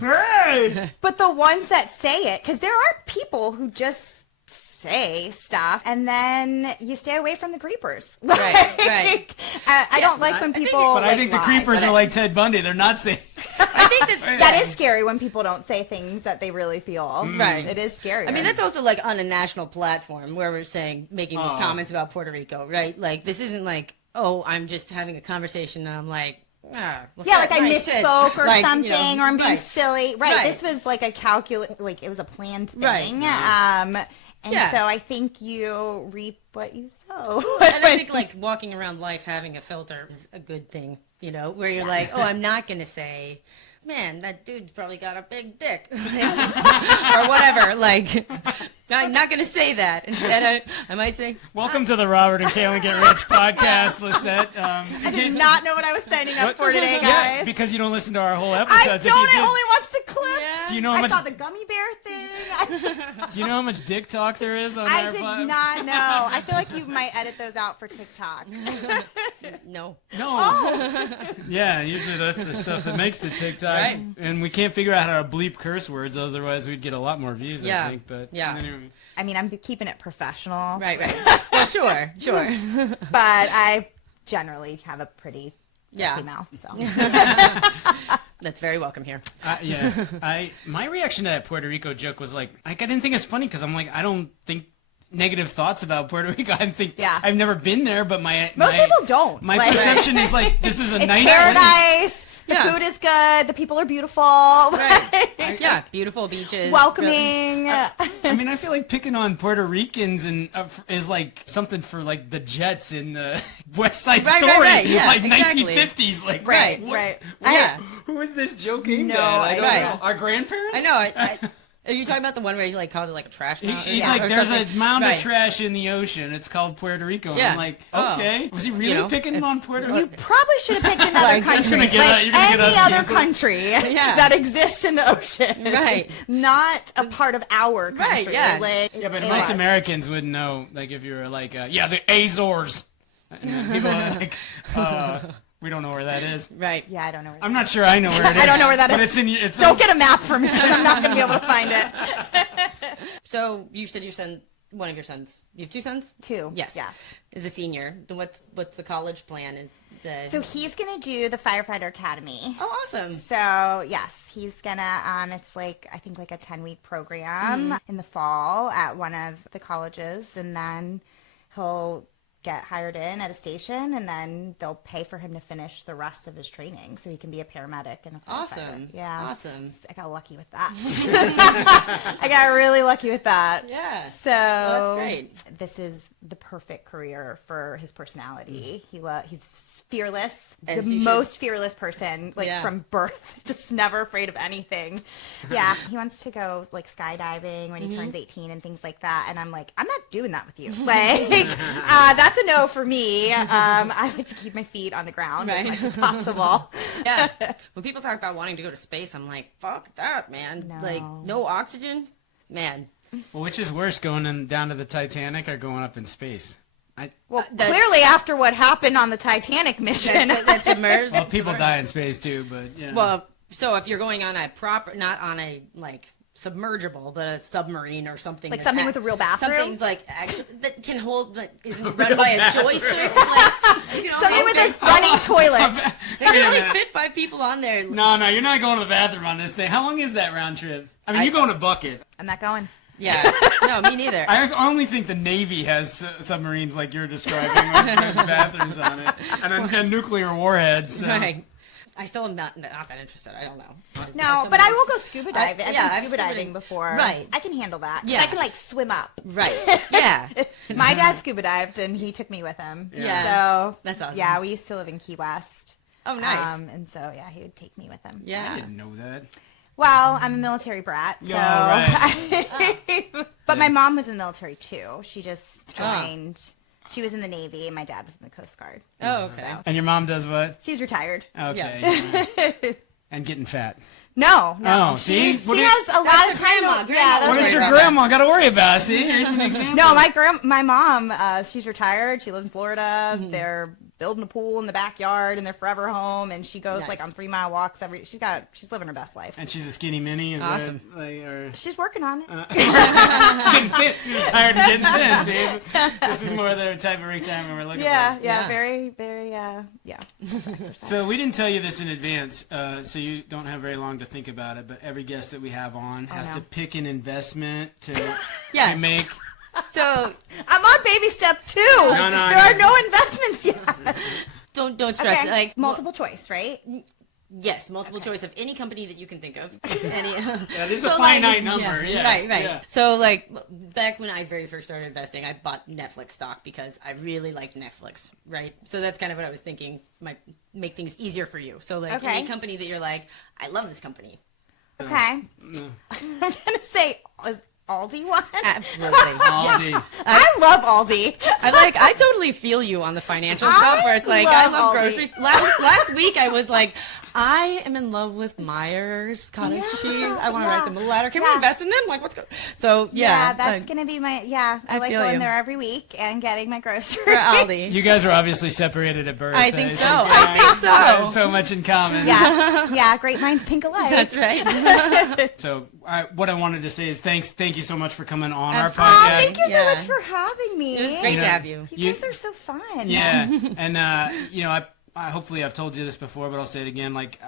Hey! But the ones that say it, because there are people who just say stuff and then you stay away from the creepers. Right. I don't like when people. But I think the lie, creepers but are like Ted Bundy. They're not saying... I think that is scary when people don't say things that they really feel. Right. It is scary. I mean, that's also like on a national platform where we're making these comments about Puerto Rico, right? Like, this isn't like, oh, I'm just having a conversation and I'm like, I misspoke or something, or I'm being right. silly. Right. This was like a it was a planned thing. Right. And Yeah. so I think you reap what you sow. And I think like walking around life having a filter is a good thing, where you're like, oh, I'm not going to say, man, that dude's probably got a big dick or whatever. Like, I'm not going to say that. Instead, I might say, Welcome to the Robert and Kaelin Get Rich podcast, Lissette. I did not know what I was signing up for today, Yeah, guys. because you don't listen to our whole I episodes. don't. If you I did, only watched the clips. Yeah. do you know how I much? saw the gummy bear thing. Do you know how much dick talk there is on I our did pod? not know. I feel like you might edit those out for TikTok. no. No. Oh. Yeah, usually that's the stuff that makes the TikToks, Right. and we can't figure out how to bleep curse words. Otherwise, we'd get a lot more views. I Yeah. think. But Yeah. anyway. I mean, I'm keeping it professional. Right. Well, sure. But I generally have a pretty Yeah. dirty mouth. So. That's very welcome here. My reaction to that Puerto Rico joke was like I didn't think it's funny because I'm like, I don't think negative thoughts about Puerto Rico. I think Yeah. I've never been there, but Most people don't. My Like- perception is like this is a It's nice paradise. The Yeah. food is good. The people are beautiful. Right. Yeah, beautiful beaches. Welcoming. I mean, I feel like picking on Puerto Ricans and is like something for like the Jets in the West Side Right, Story, right, yeah, like exactly. 1950s. Like, Right, what- right. Yeah. Who is this joke aimed No, at? I don't right. know. Our grandparents? I know. Are you talking about the one where he like called it like a trash mountain? He's like, or there's something? a mound Right. of trash in the ocean. It's called Puerto Rico. And Yeah. I'm like, Oh. okay. Was he really You know, picking on Puerto You Rico? probably should have picked another Like, country, gonna get like you're gonna get any us other canceled. country Yeah. that exists in the ocean, Right. Not a part of our country. Right, yeah. Like, Yeah, but it most was. Americans wouldn't know. Like, if you were like, yeah, the Azores. And then people are like, we don't know where that is. Right. Yeah, I don't know. Where I'm not sure I know where it is. I don't know where that but is. It's in. It's Don't get a map for me because I'm not going to be able to find it. So you said your son, one of your sons, you have two sons? Two. Yes. Yes. Is a senior. Then what's the college plan? Is the So he's going to do the firefighter academy. Oh, awesome. So yes, he's gonna. It's like I think like a 10-week program in the fall at one of the colleges, and then he'll get hired in at a station, and then they'll pay for him to finish the rest of his training, so he can be a paramedic and a firefighter. Awesome. Yeah. Awesome. I got lucky with that. I got really lucky with that. Yeah. So Well, that's great. This is the perfect career for his personality. He's fearless, As the you should. most fearless person, like Yeah. from birth, just never afraid of anything. Yeah, he wants to go like skydiving when he turns 18 and things like that. And I'm like, I'm not doing that with you. Like, that's a no for me. I like to keep my feet on the ground Right. as much as possible. Yeah. When people talk about wanting to go to space, I'm like, fuck that, man. No. Like, no oxygen? Man. Well, which is worse, down to the Titanic or going up in space? Well, That's- clearly after what happened on the Titanic mission. That's immersed. Well, people die in space too, but yeah. Well, so if you're going on a proper, not on a like submergible, but a submarine or something, Like that's something with a real bathroom? something like actually that can hold, like, isn't run by a joystick. Like, you know, Something with they a running toilet. can Wait a only minute. fit 5 people on there. No, you're not going to the bathroom on this thing. How long is that round trip? I mean, you go in a bucket. I'm not going. Yeah, no, me neither. I only think the Navy has submarines like you're describing with bathrooms on it, and nuclear warheads. So. Right. I still am not that interested. I don't know. No, but I will go scuba diving. I've yeah, been I've scuba scuba diving dived- before. Right. I can handle that. 'Cause Yeah. I can like swim up. Right. Yeah. My dad scuba dived and he took me with him. Yeah. So That's awesome. Yeah, we used to live in Key West. Oh, nice. And so yeah, he would take me with him. I Yeah. didn't know that. Well, I'm a military brat, so. right. But my mom was in the military too. She just joined. She was in the Navy, and my dad was in the Coast Guard. Oh, okay. And your mom does what? She's retired. Okay. And getting fat. No. Oh, see? She What do you- has a lot That's of her time. grandma. To, Grandma yeah, was What that's does my your grandma got to worry about? See, here's an example. No, my mom, she's retired. She lives in Florida. They're building a pool in the backyard in their forever home, and she goes Nice. like on 3-mile walks every. She's living her best life. And she's a skinny mini. Is Awesome. That, like, or She's working on it. she's getting fit. She's tired of getting thin. See, this is more the type of retirement we're looking yeah, for. Yeah. very, very, yeah. So we didn't tell you this in advance, so you don't have very long to think about it. But every guest that we have on has no. to pick an investment Yeah. to make. So I'm on baby step 2. no, there I are no investments yet. don't stress. Okay, Like multiple choice, right? yes, multiple choice of any company that you can think of. Any. Yeah, this is So, a finite like, number. yeah, Yes. right. Yeah. So like back when I very first started investing, I bought Netflix stock because I really liked Netflix. Right. So that's kind of what I was thinking might make things easier for you. So like Okay. any company that you're like, I love this company. Okay. I'm gonna say is Aldi one. Absolutely. Aldi. I love Aldi. I totally feel you on the financial stuff where it's like, I love love Aldi. groceries. Last week I was like, I am in love with Myers cottage cheese. I want to write them a letter. Can we invest in them? Like, what's going So, yeah. that's like, gonna be my I like feel going you. there every week and getting my groceries. for Aldi. You guys were obviously separated at birth. I think so. think I think so. So much in common. yeah, great minds think alike. That's right. So what I wanted to say is thank you so much for coming on Absolutely. our Oh, podcast. thank you so Yeah. much for having me. It was great You to know, have you. You guys are so fun. Yeah, and hopefully I've told you this before, but I'll say it again. Like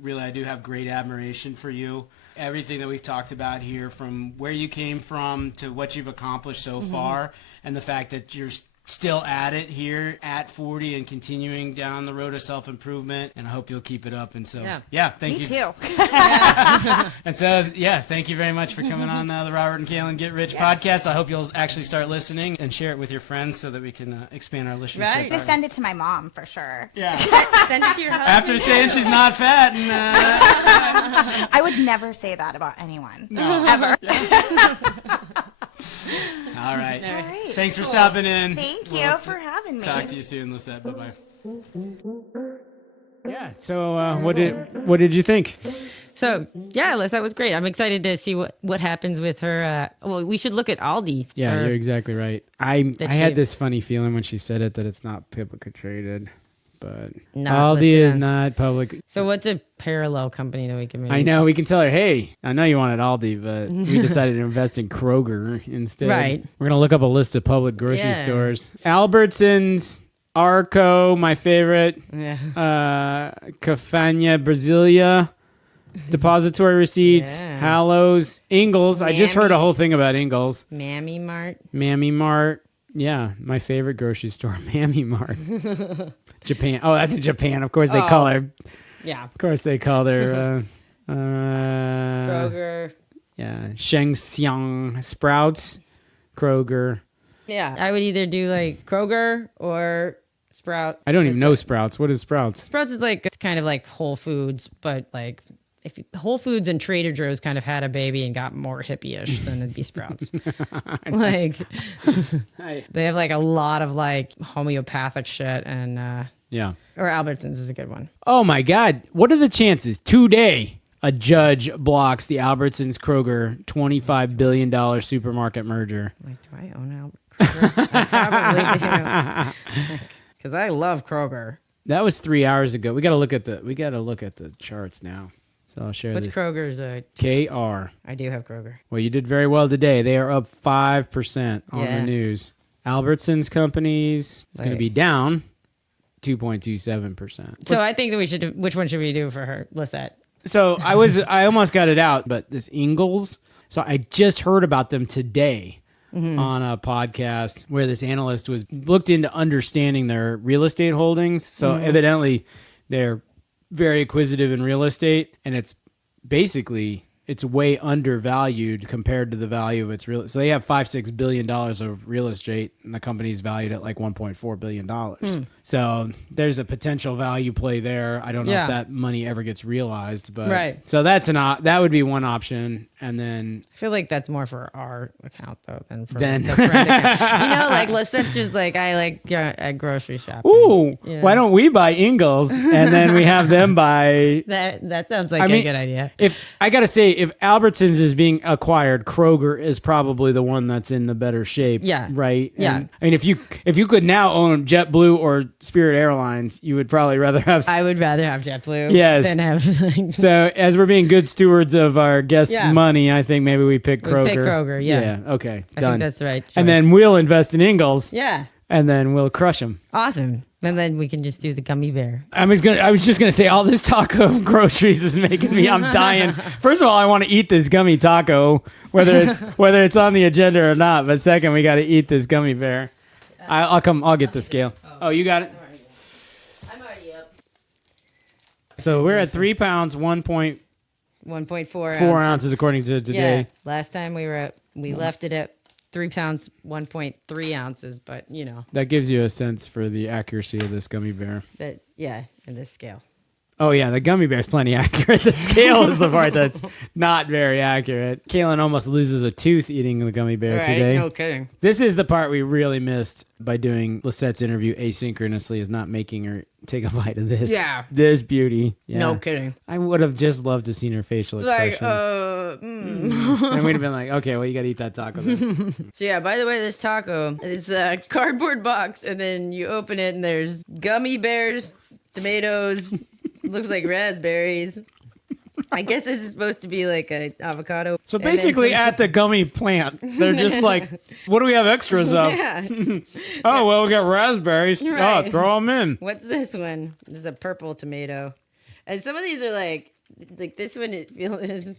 really, I do have great admiration for you. Everything that we've talked about here, from where you came from to what you've accomplished so far, and the fact that you're still at it here at 40 and continuing down the road of self-improvement, and I hope you'll keep it up. And so thank you. Me too. And so thank you very much for coming on the Robert and Kaelin Get Rich podcast. I hope you'll actually start listening and share it with your friends so that we can expand our listenership. Right. Just send it to my mom for sure. Yeah. Send it to your husband. After saying she's not fat and I would never say that about anyone. No. Ever. All right. All right. Thanks for stopping in. Thank you for having me. Talk to you soon, Lissette. Bye-bye. Yeah. So what did you think? So yeah, Liz, that was great. I'm excited to see what happens with her. Well, we should look at Aldi's. Yeah, you're exactly right. I That had shape. this funny feeling when she said it that it's not publicly traded, but Not Aldi listed is on- not public. So what's a parallel company that we can maybe? I know we can tell her, hey, I know you wanted Aldi, but we decided to invest in Kroger instead. Right. We're gonna look up a list of public grocery Yeah. stores. Albertsons, Arco, my favorite. Yeah. Cafania, Brasilia, Depository Receipts, Yeah. Hallows, Ingles. I just heard a Mammy. whole thing about Ingles. Mammy Mart. Mammy Mart. Yeah, my favorite grocery store, Mammy Mart. Japan. Oh, that's in Japan. Of course they call her. Yeah. Of course they call her. Kroger. Yeah, Shengxiang Sprouts, Kroger. Yeah. I would either do like Kroger or Sprout. I don't even know Sprouts. What is Sprouts? Sprouts is like, it's kind of like Whole Foods, but like Whole Foods and Trader Joe's kind of had a baby and got more hippie-ish than it'd be Sprouts. Like they have like a lot of like homeopathic shit, and Yeah. or Albertsons is a good one. Oh my God! What are the chances today a judge blocks the Albertsons Kroger $25 billion supermarket merger? Like, do I own Kroger? I probably do. Because I love Kroger. That was 3 hours ago. We got to look at the charts now. So I'll share What's this. Kroger's? KR. I do have Kroger. Well, you did very well today. They are up 5% on the Yeah. news. Albertsons companies is going to Right. be down 2.27%. So I think that we should do, which one should we do for her? Lissette. So I almost got it out, but this Ingles. So I just heard about them today on a podcast where this analyst was looked into understanding their real estate holdings. So evidently they're very acquisitive in real estate, and it's basically it's way undervalued compared to the value of its real. So they have $5-6 billion of real estate, and the company's valued at like $1.4 billion. So there's a potential value play there. I don't know Yeah. if that money ever gets realized, but Right. So that's that would be one option, and then I feel like that's more for our account though than for Then- the friend account. You know, like Lissette's just like I like at grocery shopping. ooh, Yeah. why don't we buy Ingles and then we have them buy. That sounds like I a mean, good idea. If I gotta say, if Albertsons is being acquired, Kroger is probably the one that's in the better shape. Yeah. Right. Yeah. And, I mean, if you could now own JetBlue or Spirit Airlines, you would probably rather have. I would rather have JetBlue Yes. than have like, So as we're being good stewards of our guests' Yeah. money, I think maybe we pick Kroger. pick Kroger, yeah. Yeah. Okay. I Done. think that's the right choice. And then we'll invest in Ingles. yeah. And then we'll crush them. Awesome. And then we can just do the gummy bear. I was just gonna say all this talk of groceries is making me. I'm dying. First of all, I want to eat this gummy taco, whether it's on the agenda or not. But second, we got to eat this gummy bear. I'll come. I'll get the scale. Oh, you got it. I'm already up. So we're at 3 pounds, 1.4 1.4 ounces according to today. Yeah. Last time we left it at 3 pounds, 1.3 ounces, but you know, That gives you a sense for the accuracy of this gummy bear. in this scale. Oh yeah, the gummy bear's plenty accurate. The scale is the part that's not very accurate. Kaelin almost loses a tooth eating the gummy bear today. No kidding. This is the part we really missed by doing Lissette's interview asynchronously, is not making her take a bite of this. Yeah. This beauty. Yeah. No kidding. I would have just loved to seen her facial expression. And we'd have been like, okay, well, you got to eat that taco then. So yeah, by the way, this taco, it's a cardboard box, and then you open it, and there's gummy bears, tomatoes, looks like raspberries, I guess this is supposed to be like a avocado. So and then basically, some- at the gummy plant, they're just like, "What do we have extras of?" Yeah. Oh well, we got raspberries. Right. Oh, throw them in. What's this one? This is a purple tomato. And some of these are like this one is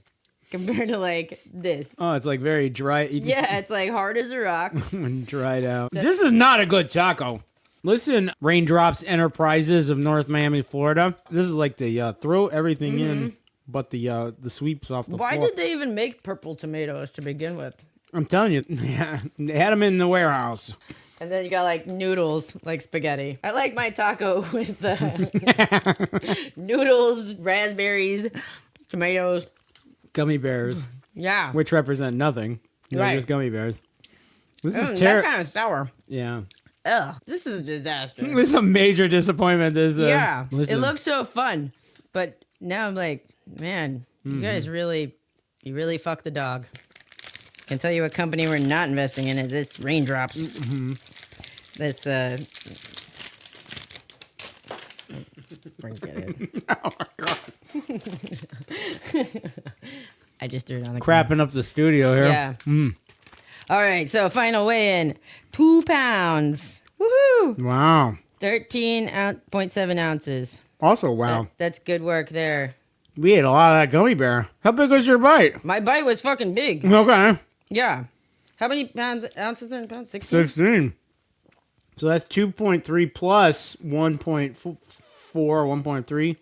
compared to like this. Oh, it's like very dry. You can Yeah, it's like hard as a rock. see when dried out. This is not a good taco. Listen, Raindrops Enterprises of North Miami, Florida. This is like the throw everything in, but the sweeps off the Why floor. did they even make purple tomatoes to begin with? I'm telling you, yeah, they had them in the warehouse. And then you got like noodles, like spaghetti. I like my taco with noodles, raspberries, tomatoes. Gummy bears, Yeah. which represent nothing. They're Right. just gummy bears. This is That's terrible. kind of sour. Yeah. Ugh, this is a disaster. This is a major disappointment. This, Yeah, listen. it looks so fun, but now I'm like, man, you guys really fucked the dog. Can tell you what company we're not investing in. It's Raindrops. This forget it. Oh my god. I just threw it on the Crapping up the studio here. Yeah. All right, so final weigh-in, 2 pounds. Woohoo! Wow. 13.7 ounces. Also, wow. That's good work there. We ate a lot of that gummy bear. How big was your bite? My bite was fucking big. Okay. Yeah. How many ounces are in pounds? 16? 16. So that's 2.3 plus 1.4, 1.3.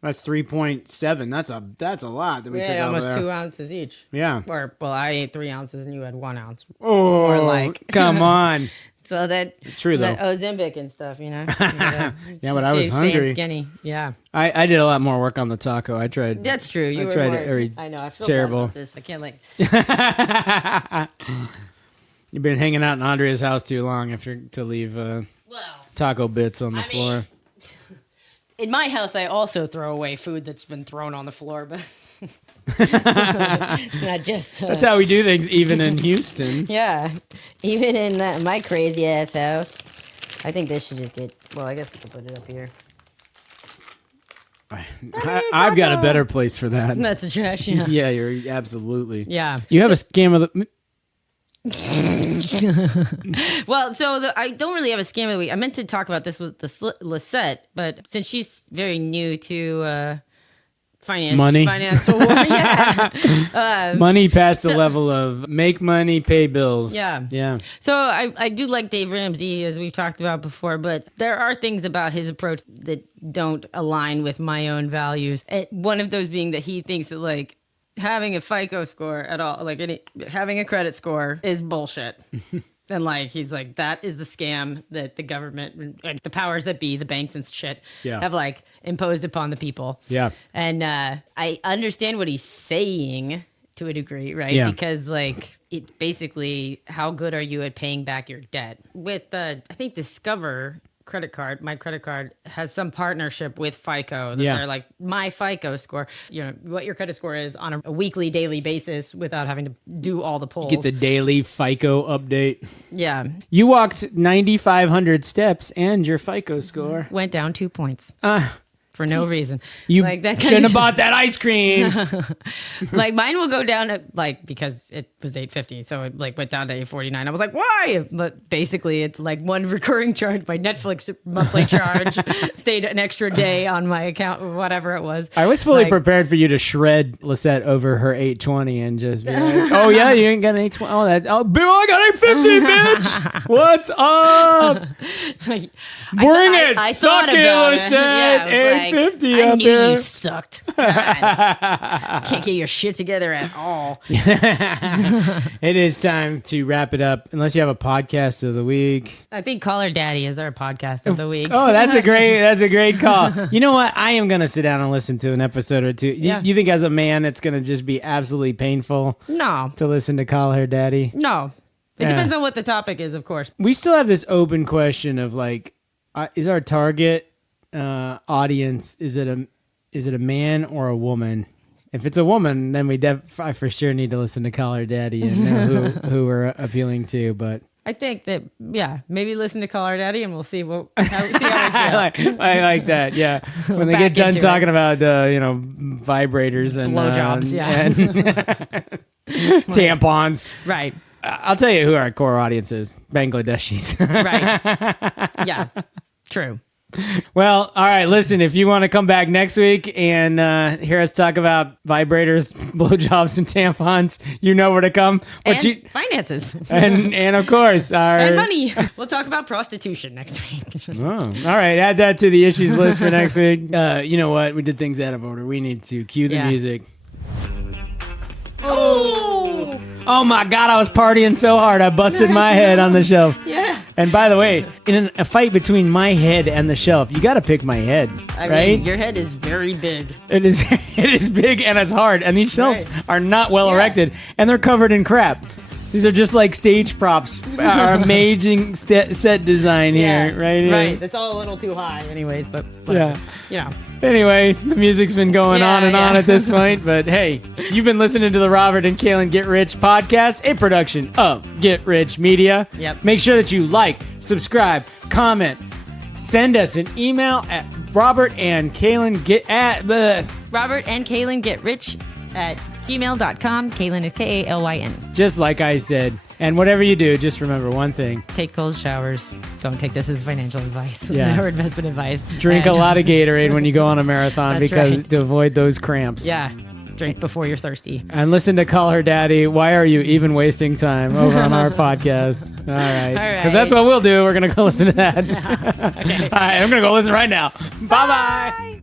That's 3.7. That's a lot that we took Yeah, out almost there. 2 ounces each. Yeah. Or, well, I ate 3 ounces and you had 1 ounce. Oh, Or like- come on. So that true, that though. Ozempic and stuff, you know. You gotta Yeah, but just I was stay hungry. Skinny, yeah. I did a lot more work on the taco. I tried. That's true. You I were tried more, it every I know. I feel terrible. bad about this. I can't like. You've been hanging out in Andrea's house too long if you're to leave Well, taco bits on the I mean- floor. in my house, I also throw away food that's been thrown on the floor, but it's not just. That's how we do things, even in Houston. Yeah, even in my crazy ass house. I think this should just get. Well, I guess we can put it up here. I've got a better place for that. That's the trash. Yeah. Yeah, you're absolutely. Yeah. You have a scam of the. Well, so I don't really have a scam of the week. I meant to talk about this with the Lissette, but since she's very new to Money. financial yeah. Money past the level of make money, pay bills. Yeah. Yeah. So I do like Dave Ramsey, as we've talked about before, but there are things about his approach that don't align with my own values. And one of those being that he thinks that like having a FICO score at all, like having a credit score is bullshit. And like he's like, that is the scam that the government and the powers that be, the banks and shit, Yeah. have like imposed upon the people. Yeah. And I understand what he's saying to a degree, right? Yeah. Because like it basically, how good are you at paying back your debt? With I think Discover credit card, my credit card has some partnership with FICO. Yeah. They're like my FICO score, you know, what your credit score is on a weekly, daily basis without having to do all the polls. Get the daily FICO update. Yeah. You walked 9,500 steps and your FICO score. Went down 2 points. For no reason. You like that shouldn't have bought that ice cream. Like mine will go down at, like, because it was $8.50, so it like went down to $8.49. I was like, why? But basically it's like one recurring charge. My Netflix monthly charge stayed an extra day on my account, whatever it was. I was fully Like, prepared for you to shred Lissette over her 820 and just be like, oh yeah, you ain't got an 820. I got 850, bitch. What's up? like, Bring it. I Suck thought it, about Lissette. Yeah, I was like, 850 I up knew there. you sucked. God. Can't get your shit together at all. It is time to wrap it up. Unless you have a podcast of the week. I think Call Her Daddy is our podcast of the week. Oh, that's a great call. You know what? I am gonna sit down and listen to an episode or two. Yeah. You think as a man, it's gonna just be absolutely painful No. to listen to Call Her Daddy? No. It Yeah. depends on what the topic is, of course. We still have this open question of like, is our target audience is it a man or a woman? If it's a woman, then I for sure need to listen to Call Her Daddy and know who we're appealing to. But I think that, maybe listen to Call Our Daddy and we'll see how we feel. I like that. Yeah, when they get done talking about vibrators and blowjobs, and tampons. Right. I'll tell you who our core audience is: Bangladeshis. Right. Yeah. True. Well, all right. Listen, if you want to come back next week and hear us talk about vibrators, blowjobs, and tampons, you know where to come. And finances. and of course, and money. We'll talk about prostitution next week. Oh, all right. Add that to the issues list for next week. You know what? We did things out of order. We need to cue the music. Oh my God, I was partying so hard I busted my head on the shelf. Yeah. And by the way, in a fight between my head and the shelf, you got to pick my head, I right? mean, your head is very big. It is big and it's hard. And these shelves are not well erected and they're covered in crap. These are just like stage props. Our amazing set design here, right here. Right. That's all a little too high anyways, but whatever. Anyway, the music's been going on and on at this point, but hey, you've been listening to the Robert and Kaelin Get Rich podcast, a production of Get Rich Media. Yep. Make sure that you like, subscribe, comment, send us an email at Robert and Kaelin Get Rich at gmail.com. Kaelin is Kalyn. Just like I said. And whatever you do, just remember one thing. Take cold showers. Don't take this as financial advice or investment advice. Drink a lot of Gatorade when you go on a marathon to avoid those cramps. Yeah. Drink before you're thirsty. And listen to Call Her Daddy. Why are you even wasting time over on our podcast? All right. Because that's what we'll do. We're going to go listen to that. Okay. All right. I'm going to go listen right now. Bye-bye.